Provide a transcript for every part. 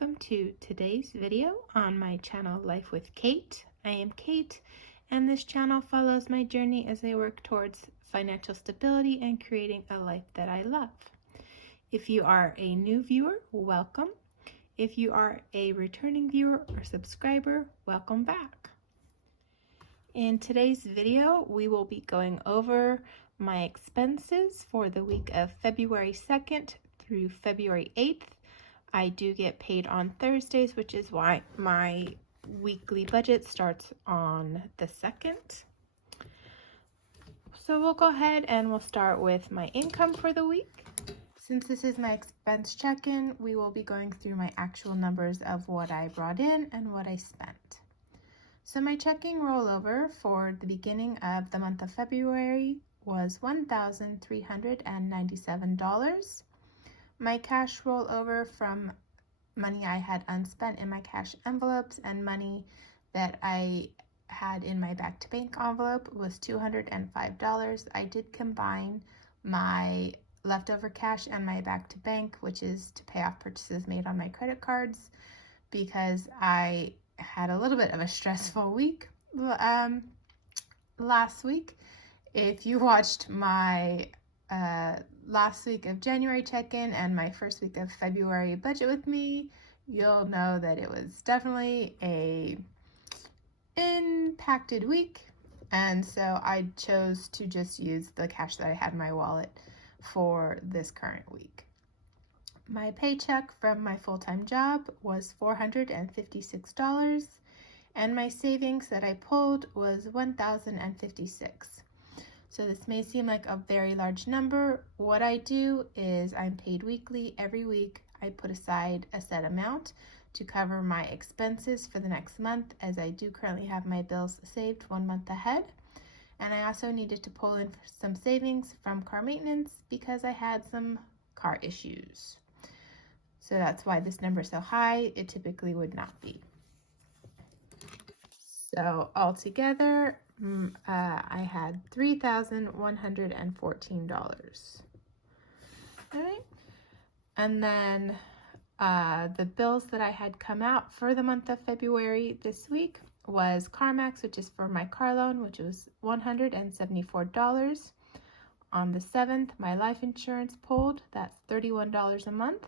welcome to today's video on my channel Life with Kate. I am Kate, and this channel follows my journey as I work towards financial stability and creating a life that I love. If you are a new viewer, welcome. If you are a returning viewer or subscriber, welcome back. In today's video, we will be going over my expenses for the week of February 2nd through February 8th. I do get paid on Thursdays, which is why my weekly budget starts on the 2nd. So we'll go ahead and we'll start with my income for the week. Since this is my expense check-in, we will be going through my actual numbers of what I brought in and what I spent. So my checking rollover for the beginning of the month of February was $1,397. My cash rollover from money I had unspent in my cash envelopes and money that I had in my back to bank envelope was $205. I did combine my leftover cash and my back to bank, which is to pay off purchases made on my credit cards, because I had a little bit of a stressful week last week. If you watched my last week of January check-in and my first week of February budget with me, you'll know that it was definitely a impacted week, and so I chose to just use the cash that I had in my wallet for this current week. My paycheck from my full-time job was $456, and my savings that I pulled was $1,056. So this may seem like a very large number. What I do is I'm paid weekly. Every week I put aside a set amount to cover my expenses for the next month, as I do currently have my bills saved 1 month ahead. And I also needed to pull in some savings from car maintenance because I had some car issues. So that's why this number is so high. It typically would not be. So altogether, I had $3,114. All right. And then the bills that I had come out for the month of February this week was CarMax, which is for my car loan, which was $174. On the 7th, my life insurance pulled. That's $31 a month.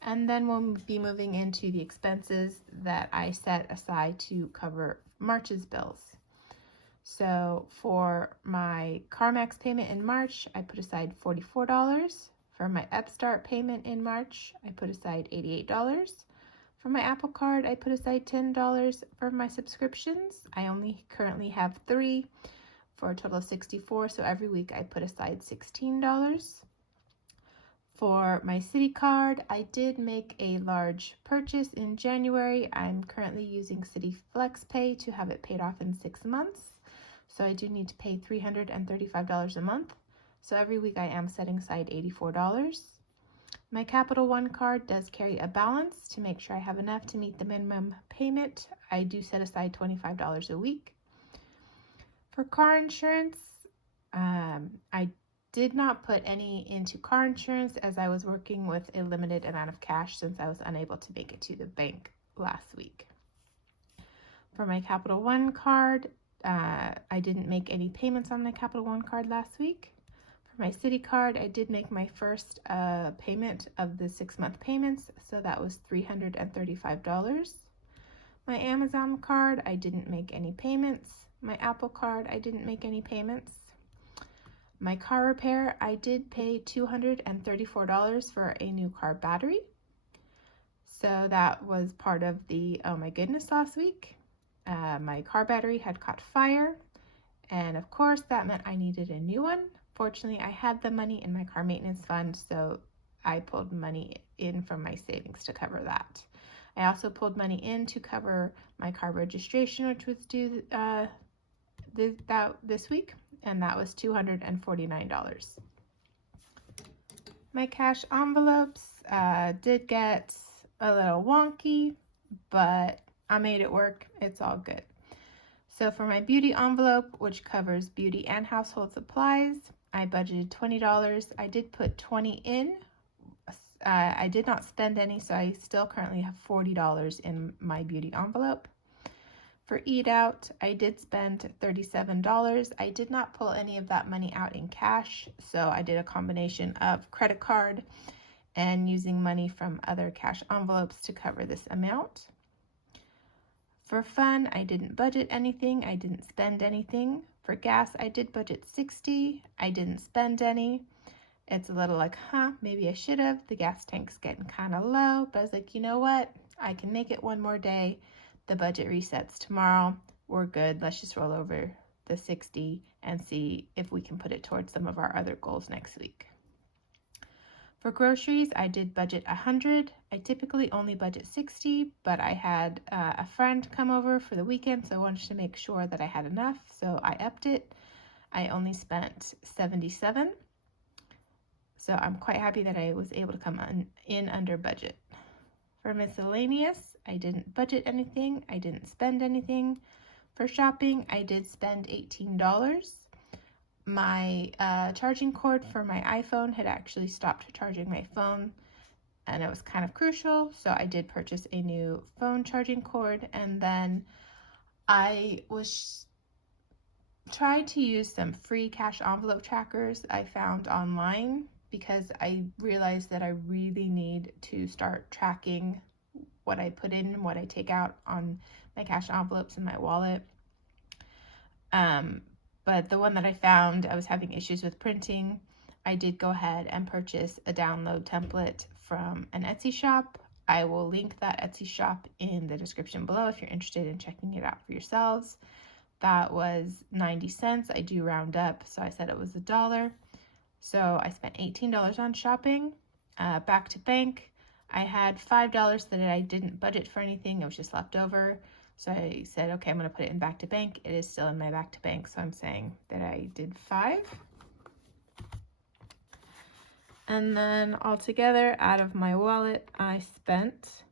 And then we'll be moving into the expenses that I set aside to cover March's bills. So for my CarMax payment in March, I put aside $44. For my Upstart payment in March, I put aside $88. For my Apple Card, I put aside $10. For my subscriptions, I only currently have 3 for a total of $64. So every week I put aside $16. For my City Card, I did make a large purchase in January. I'm currently using City Flex Pay to have it paid off in 6 months. So I do need to pay $335 a month. So every week I am setting aside $84. My Capital One card does carry a balance to make sure I have enough to meet the minimum payment. I do set aside $25 a week. For car insurance, I did not put any into car insurance as I was working with a limited amount of cash since I was unable to make it to the bank last week. For my Capital One card, I didn't make any payments on my Capital One card last week. For my City Card, I did make my first payment of the 6-month payments, so that was $335. My Amazon card, I didn't make any payments. My Apple Card, I didn't make any payments. My car repair, I did pay $234 for a new car battery. So that was part of the oh my goodness last week. My car battery had caught fire, and of course that meant I needed a new one. Fortunately, I had the money in my car maintenance fund, so I pulled money in from my savings to cover that. I also pulled money in to cover my car registration, which was due this week, and that was $249. My cash envelopes did get a little wonky, but I made it work. It's all good. So for my beauty envelope, which covers beauty and household supplies, I budgeted $20. I did put $20 in I did not spend any, so I still currently have $40 in my beauty envelope. For Eat Out, I did spend $37. I did not pull any of that money out in cash, so I did a combination of credit card and using money from other cash envelopes to cover this amount. For fun, I didn't budget anything. I didn't spend anything. For gas, I did budget $60. I didn't spend any. It's a little like, maybe I should have. The gas tank's getting kind of low, but I was like, you know what? I can make it one more day. The budget resets tomorrow. We're good. Let's just roll over the 60 and see if we can put it towards some of our other goals next week. For groceries, I did budget $100. I typically only budget $60, but I had a friend come over for the weekend, so I wanted to make sure that I had enough, so I upped it. I only spent $77. So I'm quite happy that I was able to come in under budget. For miscellaneous, I didn't budget anything. I didn't spend anything. For shopping, I did spend $18. My charging cord for my iPhone had actually stopped charging my phone, and it was kind of crucial, so I did purchase a new phone charging cord. And then I was trying to use some free cash envelope trackers I found online, because I realized that I really need to start tracking what I put in and what I take out on my cash envelopes in my wallet. But the one that I found, I was having issues with printing. I did go ahead and purchase a download template from an Etsy shop. I will link that Etsy shop in the description below if you're interested in checking it out for yourselves. That was 90 cents. I do round up, so I said it was $1. So I spent $18 on shopping. Back to bank, I had $5 that I didn't budget for anything. It was just left over. So I said, okay, I'm going to put it in back to bank. It is still in my back to bank, so I'm saying that I did $5. And then altogether, out of my wallet, I spent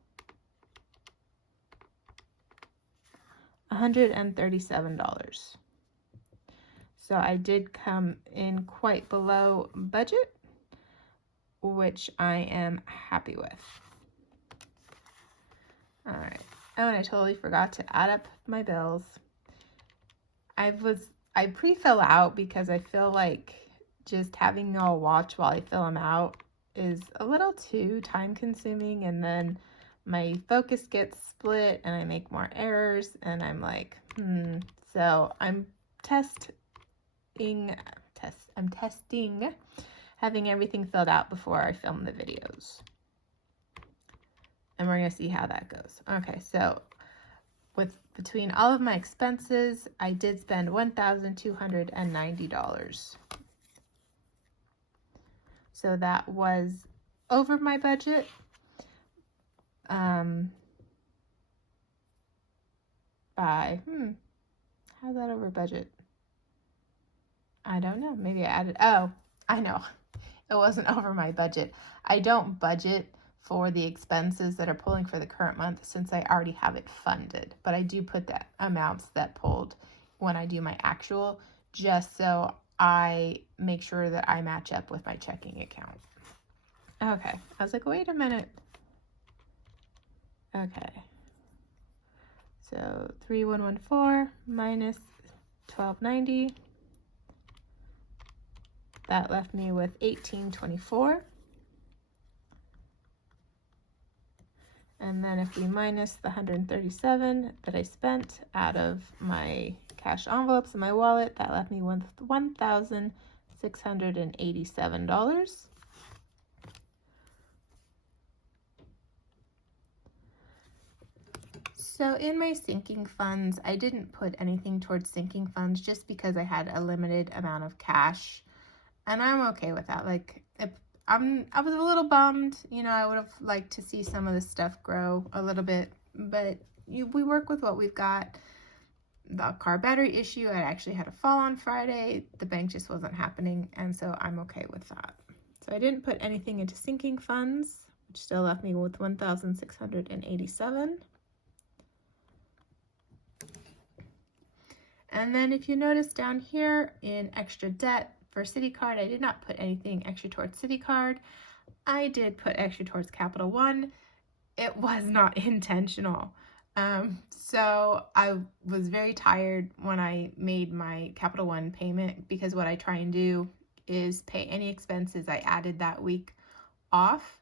$137. So I did come in quite below budget, which I am happy with. All right. Oh, and I totally forgot to add up my bills. I pre-fill out because I feel like just having y'all watch while I fill them out is a little too time consuming, and then my focus gets split and I make more errors, and I'm like, So I'm testing having everything filled out before I film the videos. And we're going to see how that goes. Okay, so between all of my expenses, I did spend $1,290. So that was over my budget. How's that over budget? I don't know. Maybe I added, I know. It wasn't over my budget. I don't budget for the expenses that are pulling for the current month since I already have it funded. But I do put the amounts that pulled when I do my actual, just so I make sure that I match up with my checking account. Okay. I was like, wait a minute. Okay. So 3,114 minus 1,290. That left me with $1,824. And then if we minus the $137 that I spent out of my cash envelopes in my wallet, that left me with $1,687. So in my sinking funds, I didn't put anything towards sinking funds just because I had a limited amount of cash. And I'm okay with that. Like, I was a little bummed, I would have liked to see some of this stuff grow a little bit, but we work with what we've got. The car battery issue, I actually had a fall on Friday. The bank just wasn't happening, and so I'm okay with that. So I didn't put anything into sinking funds, which still left me with $1,687. And then if you notice down here in extra debt, for Citi Card, I did not put anything extra towards Citi Card. I did put extra towards Capital One. It was not intentional. So I was very tired when I made my Capital One payment, because what I try and do is pay any expenses I added that week off,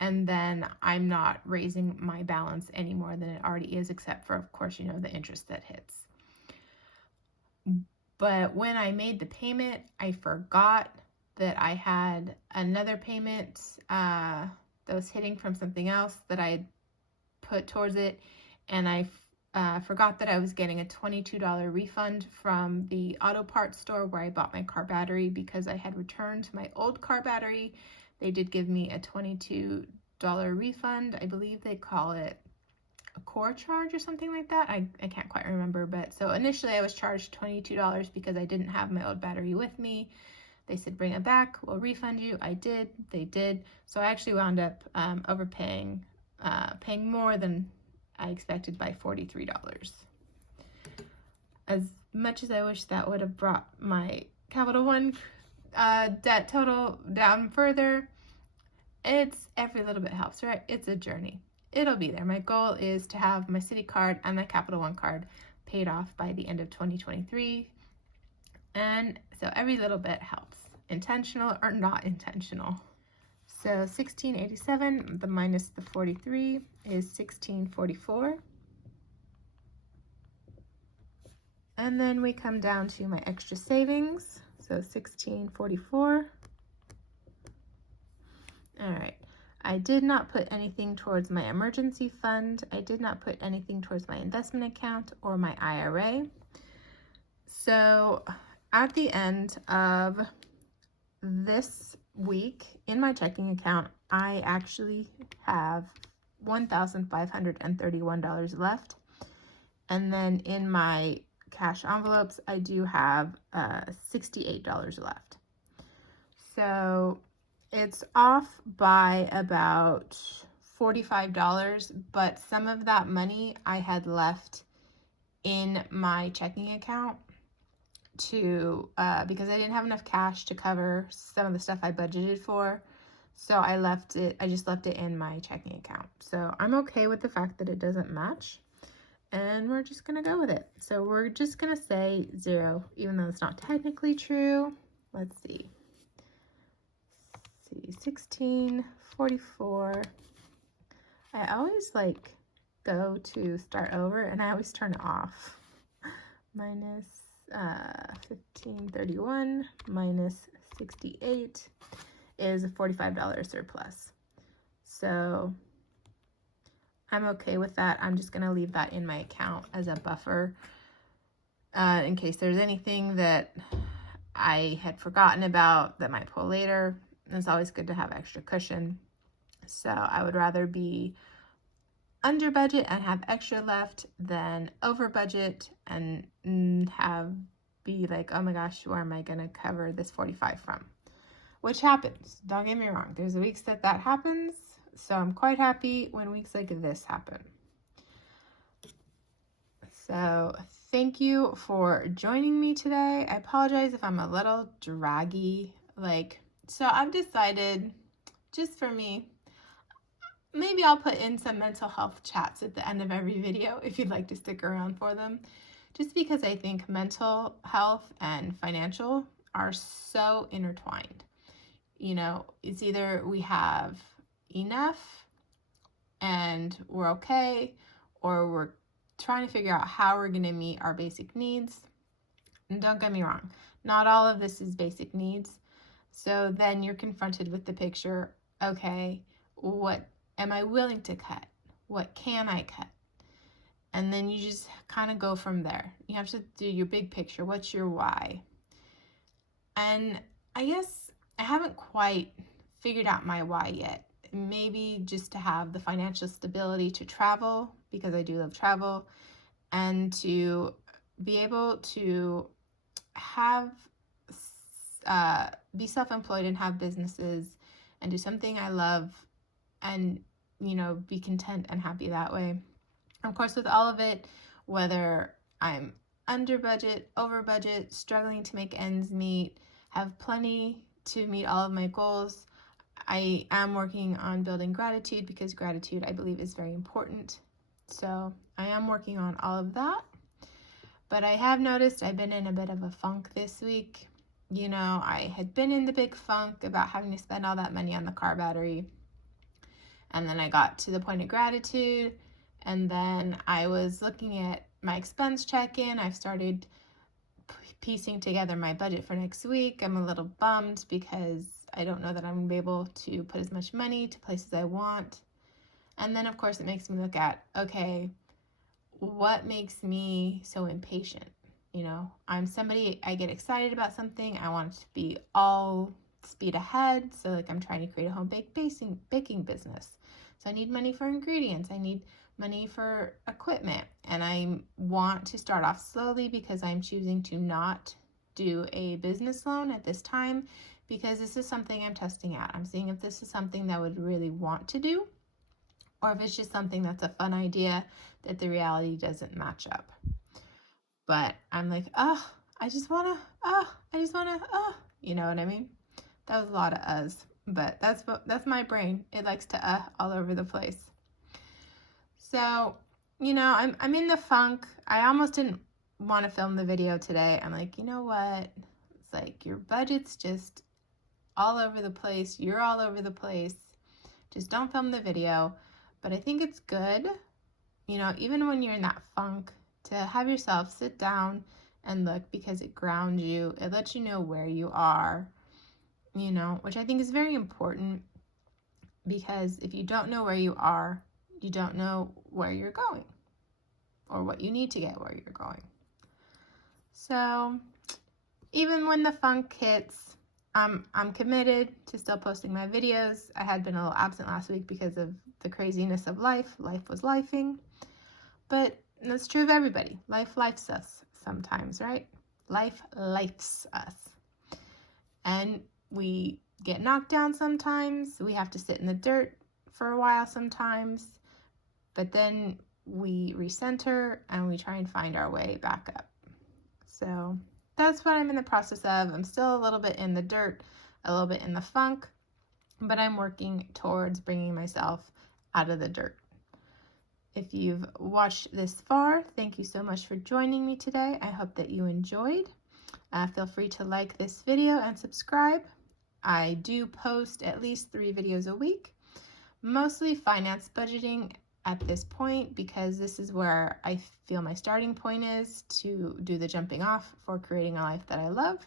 and then I'm not raising my balance any more than it already is, except for, of course, the interest that hits. But when I made the payment, I forgot that I had another payment that was hitting from something else that I put towards it, and I forgot that I was getting a $22 refund from the auto parts store where I bought my car battery, because I had returned my old car battery. They did give me a $22 refund. I believe they call it a core charge or something like that. I can't quite remember, but so initially I was charged $22 because I didn't have my old battery with me. They said, bring it back, we'll refund you. I did, they did. So I actually wound up overpaying, paying more than I expected by $43. As much as I wish that would have brought my Capital One debt total down further, it's every little bit helps, right? It's a journey. It'll be there. My goal is to have my Citi card and my Capital One card paid off by the end of 2023. And so every little bit helps, intentional or not intentional. So 1687, the minus the 43 is 1644. And then we come down to my extra savings. So 1644. All right. I did not put anything towards my emergency fund. I did not put anything towards my investment account or my IRA. So at the end of this week in my checking account, I actually have $1,531 left. And then in my cash envelopes, I do have $68 left. So it's off by about $45, but some of that money I had left in my checking account to because I didn't have enough cash to cover some of the stuff I budgeted for. So I just left it in my checking account. So I'm okay with the fact that it doesn't match, and we're just gonna go with it. So we're just gonna say 0, even though it's not technically true. Let's see. 1644. I always go to start over and I always turn it off. Minus 1531 minus 68 is a $45 surplus. So I'm okay with that. I'm just gonna leave that in my account as a buffer in case there's anything that I had forgotten about that might pull later. It's always good to have extra cushion. So I would rather be under budget and have extra left than over budget and be like, oh my gosh, where am I going to cover this 45 from? Which happens. Don't get me wrong. There's weeks that happens. So I'm quite happy when weeks like this happen. So thank you for joining me today. I apologize if I'm a little draggy. So I've decided, just for me, maybe I'll put in some mental health chats at the end of every video if you'd like to stick around for them. Just because I think mental health and financial are so intertwined. It's either we have enough and we're okay, or we're trying to figure out how we're going to meet our basic needs. And don't get me wrong, not all of this is basic needs. So then you're confronted with the picture, okay, what am I willing to cut? What can I cut? And then you just kind of go from there. You have to do your big picture. What's your why? And I guess I haven't quite figured out my why yet. Maybe just to have the financial stability to travel, because I do love travel, and to be able to have be self-employed and have businesses and do something I love and, be content and happy that way. Of course, with all of it, whether I'm under budget, over budget, struggling to make ends meet, have plenty to meet all of my goals, I am working on building gratitude because gratitude, I believe, is very important. So I am working on all of that. But I have noticed I've been in a bit of a funk this week. You know, I had been in the big funk about having to spend all that money on the car battery. And then I got to the point of gratitude. And then I was looking at my expense check-in. I've started piecing together my budget for next week. I'm a little bummed because I don't know that I'm going to be able to put as much money to places I want. And then, of course, it makes me look at, okay, what makes me so impatient? You know, I'm somebody, I get excited about something. I want it to be all speed ahead. So like I'm trying to create a home baking business. So I need money for ingredients. I need money for equipment. And I want to start off slowly because I'm choosing to not do a business loan at this time because this is something I'm testing out. I'm seeing if this is something that I would really want to do or if it's just something that's a fun idea that the reality doesn't match up. But I'm like, I just want to, you know what I mean? That was a lot of uhs, but that's my brain. It likes to all over the place. So, you know, I'm in the funk. I almost didn't want to film the video today. I'm like, you know what? It's like your budget's just all over the place. You're all over the place. Just don't film the video. But I think it's good, you know, even when you're in that funk, to have yourself sit down and look because it grounds you. It lets you know where you are, you know, which I think is very important because if you don't know where you are, you don't know where you're going or what you need to get where you're going. So even when the funk hits, I'm committed to still posting my videos. I had been a little absent last week because of the craziness of life. Life was lifing. But that's true of everybody. Life lifes us sometimes, right? Life lifes us. And we get knocked down sometimes. We have to sit in the dirt for a while sometimes. But then we recenter and we try and find our way back up. So that's what I'm in the process of. I'm still a little bit in the dirt, a little bit in the funk, but I'm working towards bringing myself out of the dirt. If you've watched this far, thank you so much for joining me today. I hope that you enjoyed. Feel free to like this video and subscribe. I do post at least 3 videos a week, mostly finance budgeting at this point because this is where I feel my starting point is to do the jumping off for creating a life that I love.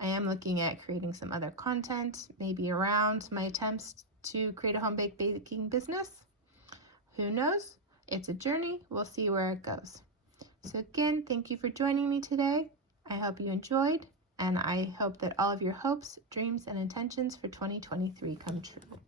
I am looking at creating some other content, maybe around my attempts to create a home baking business. Who knows? It's a journey. We'll see where it goes. So again, thank you for joining me today. I hope you enjoyed, and I hope that all of your hopes, dreams, and intentions for 2023 come true.